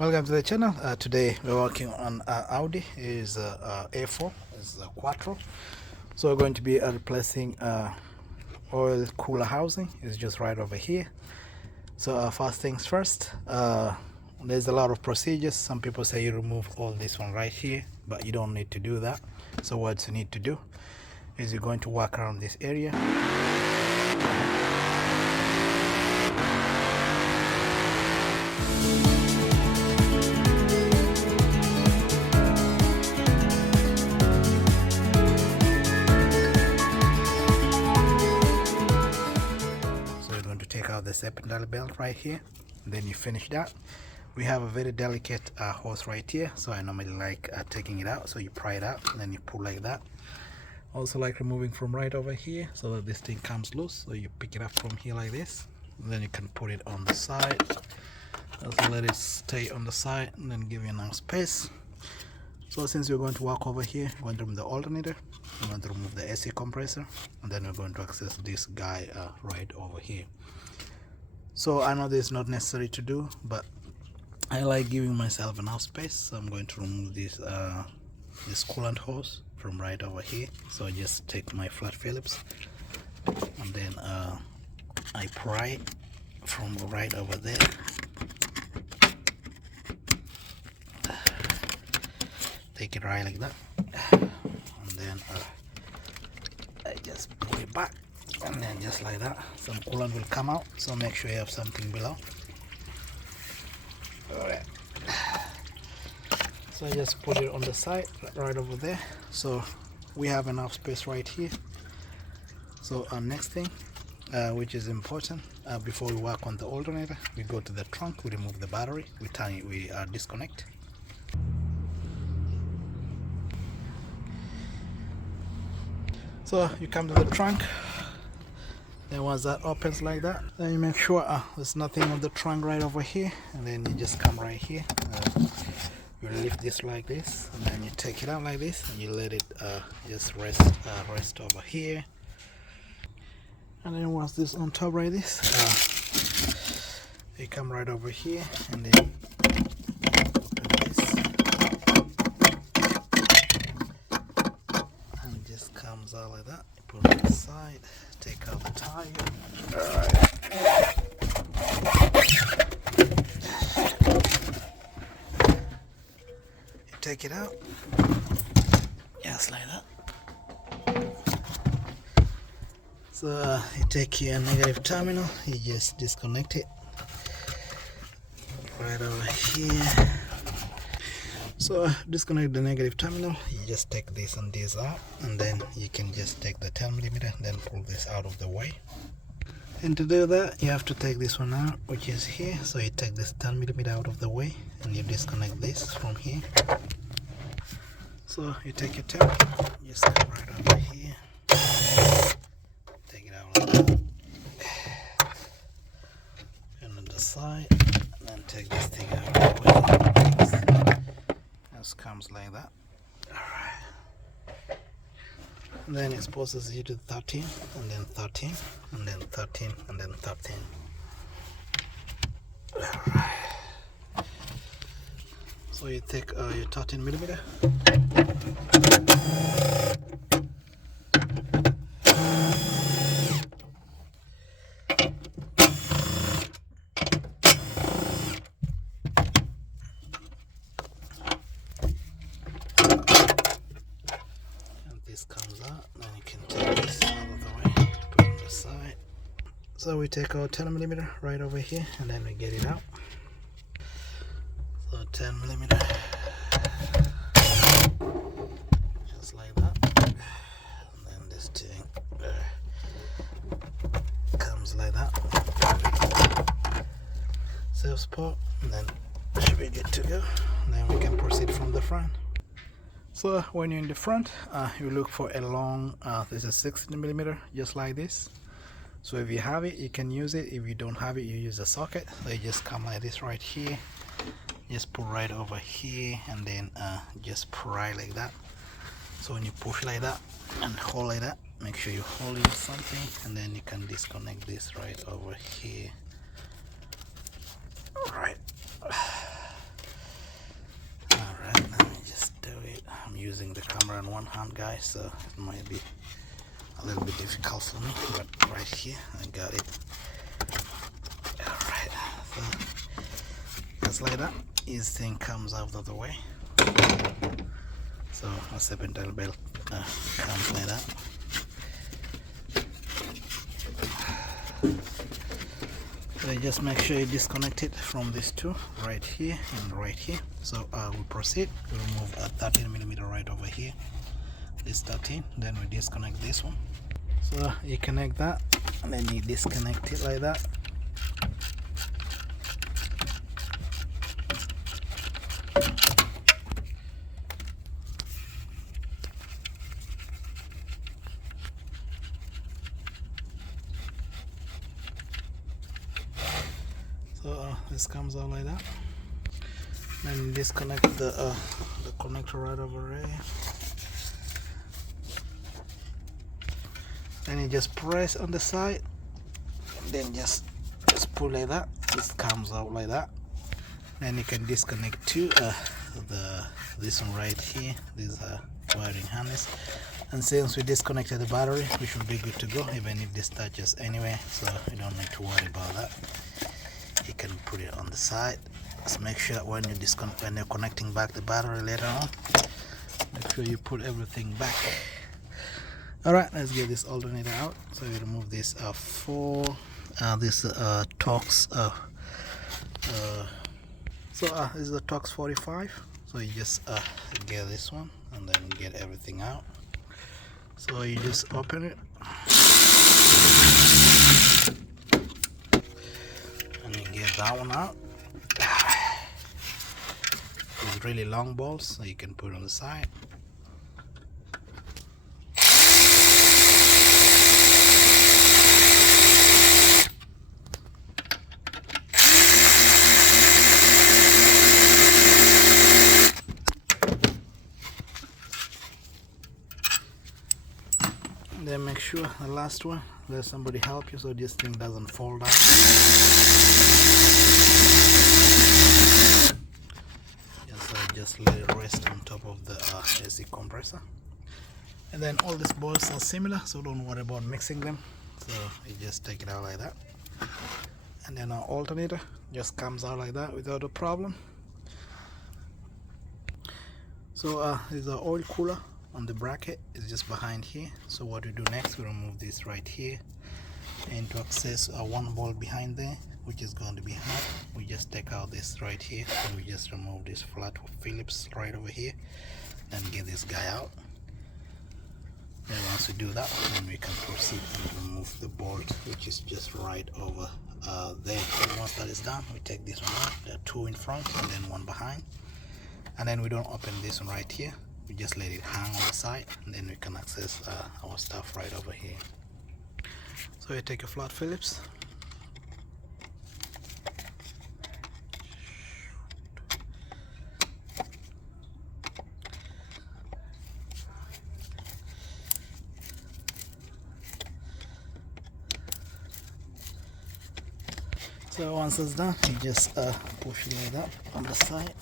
Welcome to the channel. Today we're working on Audi is A4, is a Quattro. So we're going to be replacing oil cooler housing. It's just right over here. So first things first, there's a lot of procedures. Some people say you remove all this one right here, but you don't need to do that. So what you need to do is you're going to walk around this area. Take out the serpentine belt right here, and then you finish that. We have a very delicate hose right here, so I normally like taking it out. So you pry it out and then you pull like that. Also like removing from right over here so that this thing comes loose. So you pick it up from here like this, and then you can put it on the side. Also let it stay on the side and then give you enough space. So since we're going to walk over here, we're going to remove the alternator, we're going to remove the AC compressor, and then we're going to access this guy right over here. So I know this is not necessary to do, but I like giving myself enough space. So I'm going to remove this this coolant hose from right over here. So I just take my flat Phillips, and then I pry from right over there. Take it right like that, and then I just pull it back, and then just like that some coolant will come out, so make sure you have something below. Alright, so I just put it on the side right over there, so we have enough space right here. So our next thing, which is important, before we work on the alternator, we go to the trunk, we remove the battery, we turn it, we disconnect. So you come to the trunk, then once that opens like that, then you make sure there's nothing on the trunk right over here, and then you just come right here, you lift this like this, and then you take it out like this, and you let it just rest over here. And then once this on top like this, you come right over here, and then open this, and it just comes out like that. You put it on the side, take out the tire. Alright. You take it out, just like that. So you take your negative terminal, you just disconnect it right over here. So disconnect the negative terminal, you just take this and this out, and then you can just take the 10mm and then pull this out of the way. And to do that, you have to take this one out, which is here. So you take this 10mm out of the way and you disconnect this from here. So you take your tape, just come right over here, take it out like that, and on the side, and then take this thing out of the way. Just comes like that. Alright. And then it exposes you to 13, and then 13, and then 13, and then 13. Alright. So you take your 13mm. This comes out, then you can take this out of the way, put it on the side. So we take our 10mm right over here, and then we get it out. So 10mm, just like that, and then this thing comes like that. Safe spot, and then should be good to go. And then we can proceed from the front. So when you're in the front, you look for a long, this is 16mm, just like this. So if you have it, you can use it. If you don't have it, you use a socket. So you just come like this right here, just put right over here, and then just pry like that. So when you push like that and hold like that, make sure you hold it something, and then you can disconnect this right over here. All right. camera in one hand, guys, so it might be a little bit difficult for me, but right here I got it. Alright, so just like that, this thing comes out of the way. So a serpentine belt comes like that. So just make sure you disconnect it from these two, right here and right here. So we'll proceed. We'll remove a 13mm right over here, this 13, then we disconnect this one. So you connect that and then you disconnect it like that. So this comes out like that. Then disconnect the connector right over there. Then you just press on the side, then just pull like that. This comes out like that. Then you can disconnect to this one right here. These are wiring harness. And since we disconnected the battery, we should be good to go, even if this touches anyway, so you don't need to worry about that. You can put it on the side. Just make sure when you're connecting back the battery later on, make sure you put everything back. Alright, let's get this alternator out. So we remove this this Torx this is the Torx 45. So you just get this one and then get everything out. So you just open it and you get that one out. It's really long balls, so you can put it on the side. Then make sure the last one, let somebody help you so this thing doesn't fall down. Just let it rest on top of the AC compressor. And then all these bolts are similar, so don't worry about mixing them. So you just take it out like that. And then our alternator just comes out like that without a problem. So there's an oil cooler on the bracket, is just behind here. So what we do next, we remove this right here, and to access one bolt behind there, which is going to be hot, we just take out this right here. So we just remove this flat Phillips right over here and get this guy out. Then once we do that, then we can proceed and remove the bolt, which is just right over there. So once that is done, we take this one out. There are two in front and then one behind, and then we don't open this one right here. We just let it hang on the side, and then we can access our stuff right over here. So you take a flat Phillips, so once it's done, you just push it like that on the side.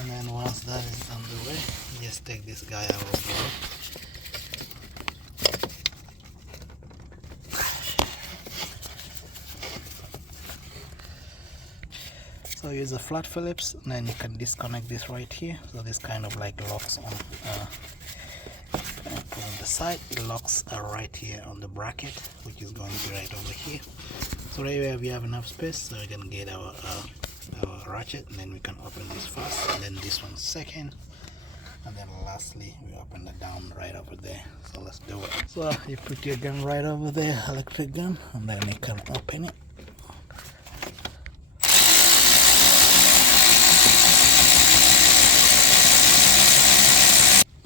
And then once that is on the way, you just take this guy out of the way. So use a flat Phillips, and then you can disconnect this right here. So this kind of like locks on, put on the side, it locks right here on the bracket, which is going to be right over here. So right here we have enough space, so we can get our ratchet, and then we can open this first, and then this one second, and then lastly we open the down right over there. So let's do it. So you put your gun right over there, electric gun, and then you can open it.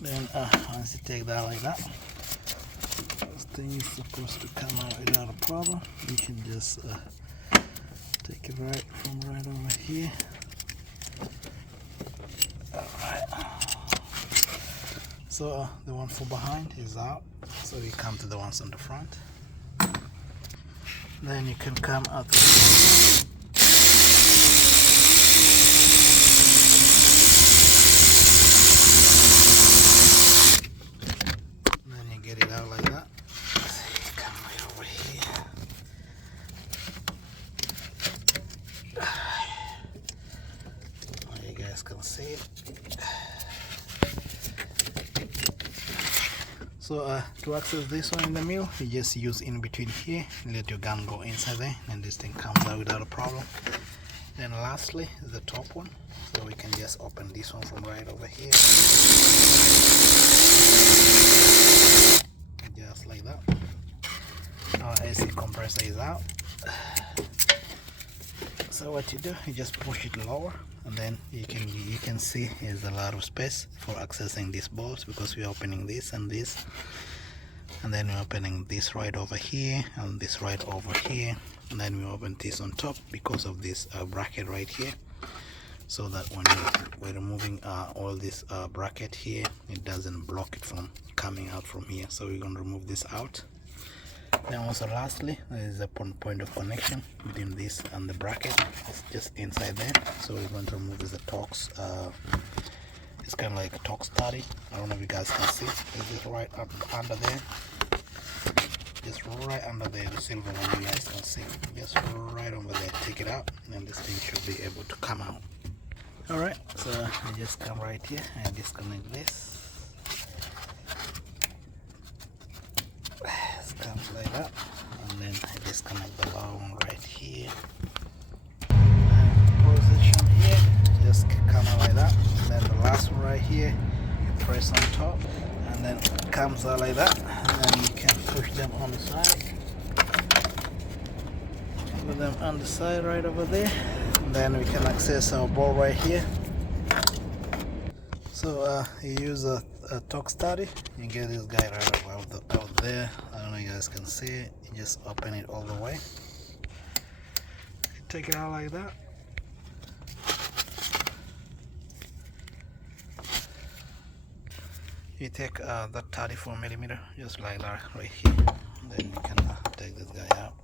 Then once you take that like that, this thing is supposed to come out without a problem. You can just take it right from right over here. Alright. So the one for behind is out. So we come to the ones on the front. Then you can come out the can see it. So to access this one in the mill, you just use in between here, let your gun go inside there, and this thing comes out without a problem. Then lastly is the top one, so we can just open this one from right over here, just like that. Our AC compressor is out. So what you do, you just push it lower, and then you can see there's a lot of space for accessing these bolts, because we're opening this and this, and then we're opening this right over here and this right over here, and then we open this on top because of this bracket right here, so that when we're removing all this bracket here, it doesn't block it from coming out from here. So we're going to remove this out. Then also lastly, there is a point of connection between this and the bracket. It's just inside there, so we're going to remove the Torx. It's kind of like a Torx 30. I don't know if you guys can see. It's just right up under there, just right under there, the silver one, you guys can see, just right over there. Take it out, and then this thing should be able to come out. Alright, so I just come right here and disconnect this. Comes like that, and then I disconnect the lower one right here, and position here, just come out like that, and then the last one right here, you press on top, and then it comes out like that, and then you can push them on the side, put them on the side right over there, and then we can access our ball right here. So you use a Torx 30, you get this guy right out there. I don't know if you guys can see it. You just open it all the way, you take it out like that, you take that 34mm just like that right here, then you can take this guy out.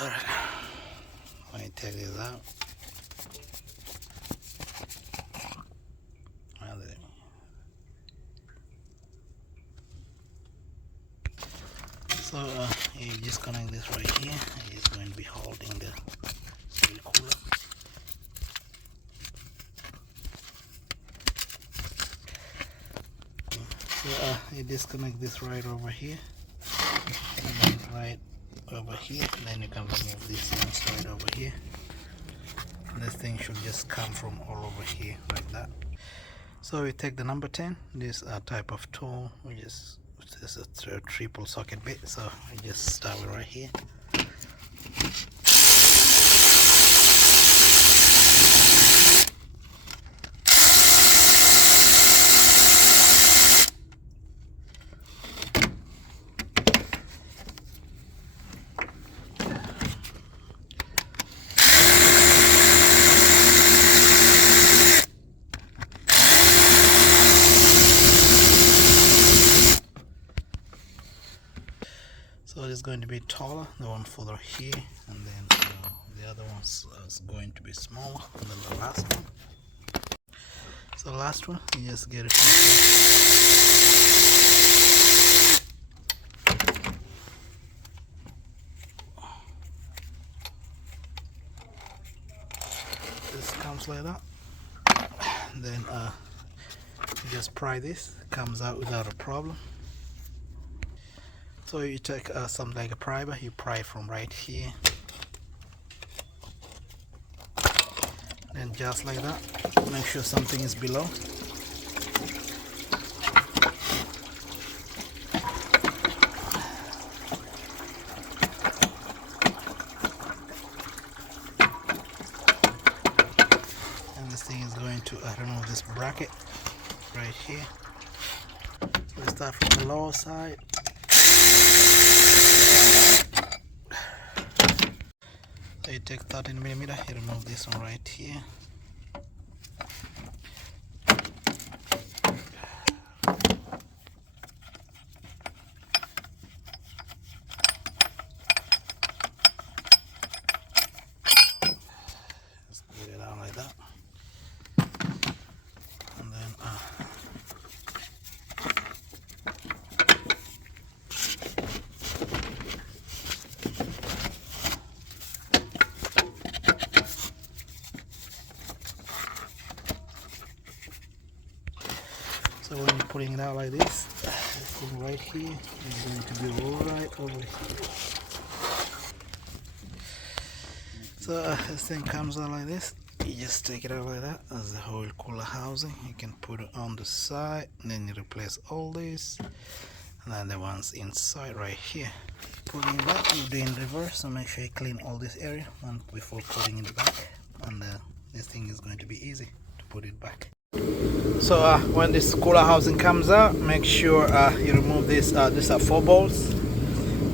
Alright, when you take this out, so you disconnect this right here. It's going to be holding the seal cooler. So you disconnect this right over here, and then right over here, and then you can remove these things right over here. And this thing should just come from all over here like that. So we take the number 10, this type of tool, we just, it's a triple socket bit, so we just start with right here. So it's going to be taller, the one further here, and then the other one's is going to be smaller than the last one. So the last one, you just get it from here. This comes like that. Then you just pry this, it comes out without a problem. So you take something like a primer, you pry from right here, and just like that, make sure something is below. And this thing is going to remove this bracket right here. So we start from the lower side. So you take 13mm, you remove this one right here. Just get it out like that. And then pulling it out like this thing right here is going to be right over here. So this thing comes out like this. You just take it out like that as the whole cooler housing. You can put it on the side, and then you replace all this, and then the ones inside right here. Putting it back, you do in reverse, so make sure you clean all this area before putting it back, and this thing is going to be easy to put it back. So when this cooler housing comes out, make sure you remove this. These are 4 bolts.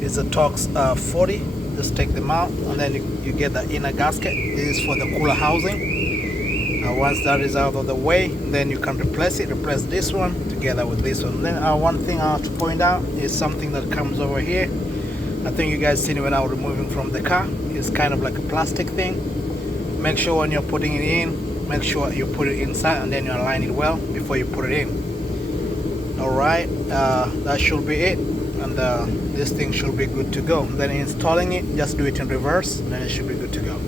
It's a Torx 40. Just take them out, and then you get the inner gasket. This is for the cooler housing. Once that is out of the way, then you can replace it. Replace this one together with this one. Then one thing I have to point out is something that comes over here. I think you guys seen it when I was removing from the car. It's kind of like a plastic thing. Make sure when you're putting it in, make sure you put it inside, and then you align it well before you put it in. Alright, that should be it, and this thing should be good to go. Then installing it, just do it in reverse, and then it should be good to go.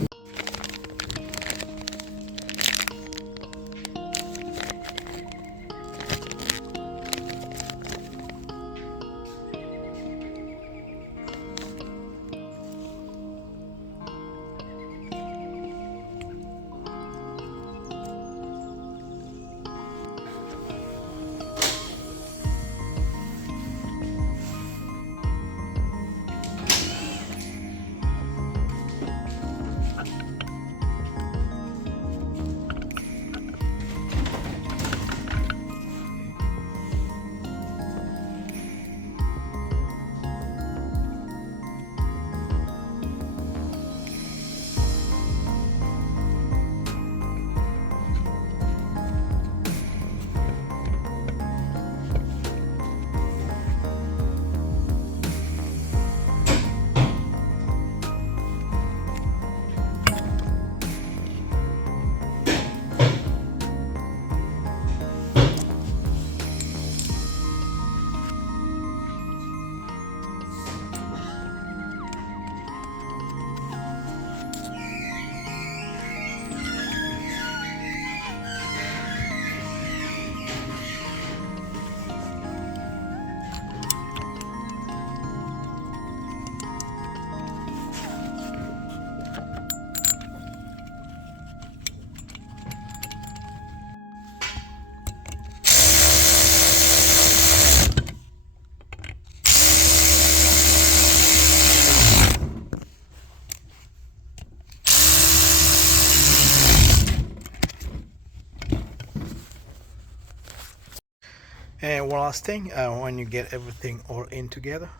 And one last thing, when you get everything all in together,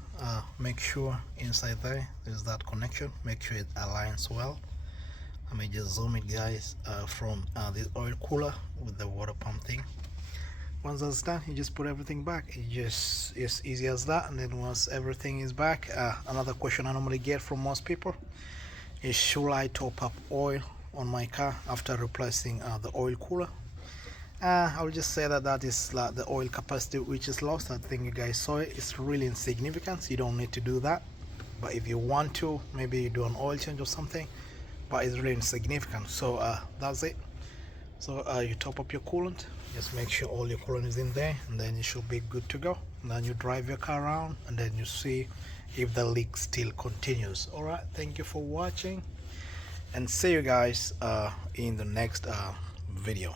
make sure inside there's that connection. Make sure it aligns well. I may just zoom it, guys, from this oil cooler with the water pump thing. Once that's done, you just put everything back. It's easy as that. And then once everything is back, another question I normally get from most people is, should I top up oil on my car after replacing the oil cooler? I'll just say that is like the oil capacity which is lost. I think you guys saw it. It's really insignificant. You don't need to do that, but if you want to, maybe you do an oil change or something, but it's really insignificant. So that's it. So you top up your coolant, just make sure all your coolant is in there, and then you should be good to go. And then you drive your car around, and then you see if the leak still continues. All right, thank you for watching, and see you guys in the next video.